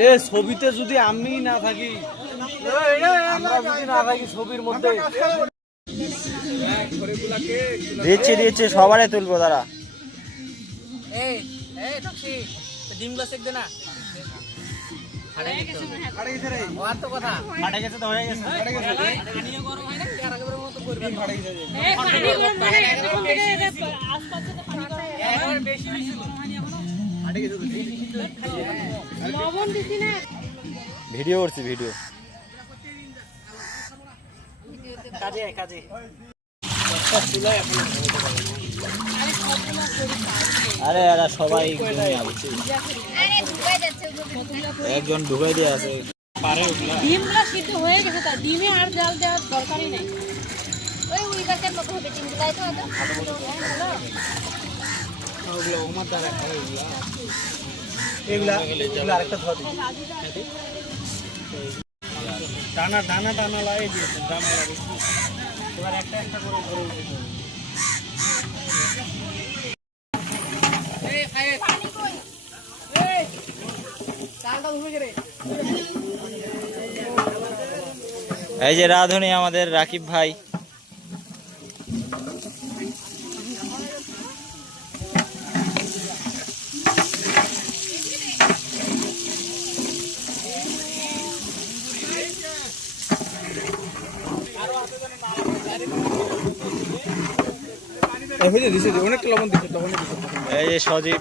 এ ছবিতে যদি আমি না থাকি আমরা যদি না থাকি ছবির মধ্যে। দিচ্ছি দিচ্ছি সবারে তুলবো তারা এই এই টক্সি ডিম গ্লাস এক দে না। বেশি। ভিডিও করছি ভিডিও। কাজে কাজে। আরে এরা সবাই একজন ঢুকাই দিয়ে আছে। ডিমগুলো সিদ্ধ হয়ে গেছে তার ডিমে আর জাল দেওয়ার দরকারই নেই। ওই উই মতো হবে চিংড়ি তো এগুলা এগুলা আরেকটা ধর টানা টানা টানা লাগে দিয়েছে লাগে এবার একটা একটা করে ধরে উঠেছে এই যে রাধুনি আমাদের রাকিব ভাই। অনেকটা লবণ দিচ্ছে তখন এই যে সজীব।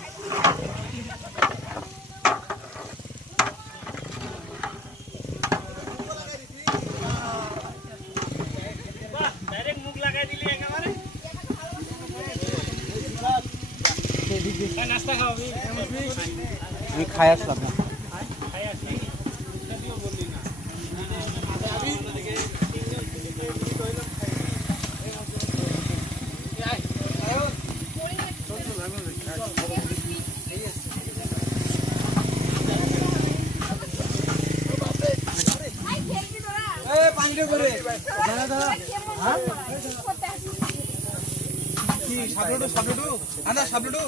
আমি খাই আসলাম। না সাবলুটু সাবলুটু আনা সাবলুটু